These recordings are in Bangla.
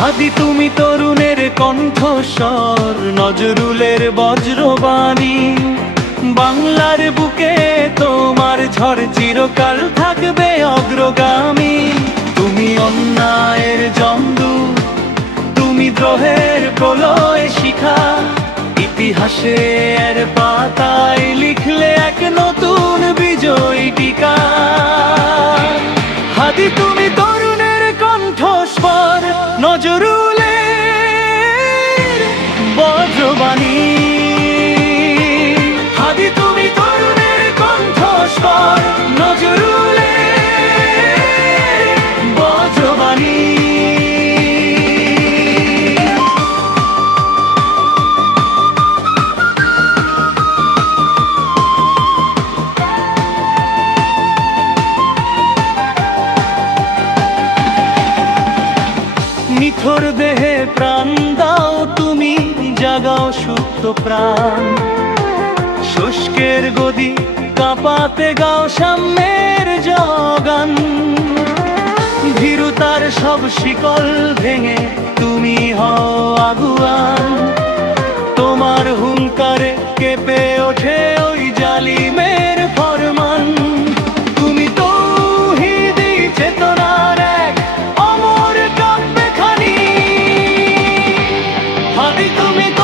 হাদি তুমি তরুণের কণ্ঠস্বর, নজরুলের বজ্রবাণী। বাংলার বুকে তোমার ঝড় চিরকাল থাকবে অগ্রগামী। তুমি অন্যায়ের জন্দু তুমি দ্রোহের প্রলয় শিখা। ইতিহাসের পাতায় লিখলে এক নতুন বিজয় টিকা। হাদি তুমি তরুণের কণ্ঠস্বর নিথর দেহে প্রাণ দাও তুমি, জাগাও সুপ্ত প্রাণ। শুষ্কের গদি কাঁপাতে গাও সাম্যের জগান। ভীরুতার সব শিকল ভেঙে তুমি হও আগুয়ান। তোমার হুঙ্কারে কেঁপে ওঠে ওই জালিমের তুমি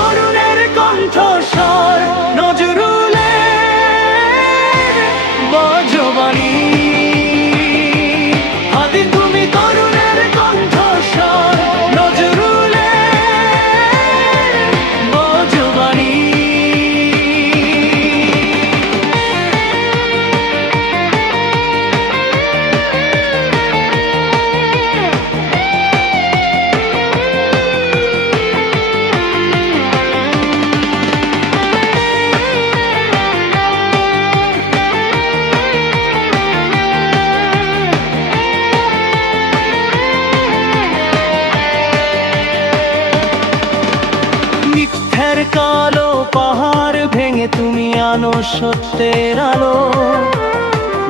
মিথ্যের কালো পাহাড় ভেঙে তুমি আনো সত্যের আলো।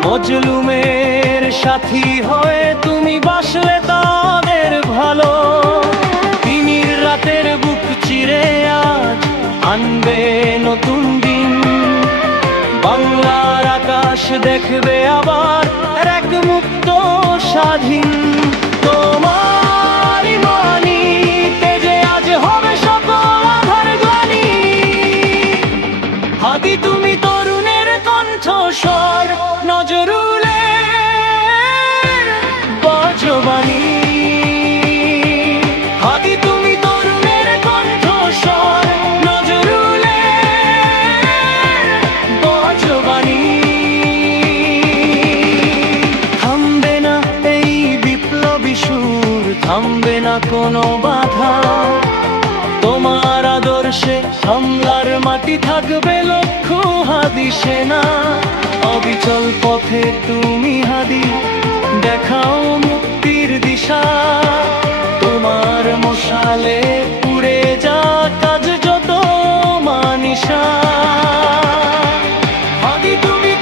মজলুমের সাথী হয়ে তুমি বাসলে তাদের ভালো। তিমির রাতের বুক চিরে আজ আনবে নতুন দিন। বাংলার আকাশ দেখবে আবার এক মুক্ত স্বাধীন। থামবে না কোনো বাধা। তোমার আদর্শে হামলার মাটি থাকবে লক্ষ্য হাদি সেনা। অবিচল পথে তুমি হাদি, দেখাও মুক্তির দিশা। তোমার মশালে পুড়ে যা যত হাদি, তুমি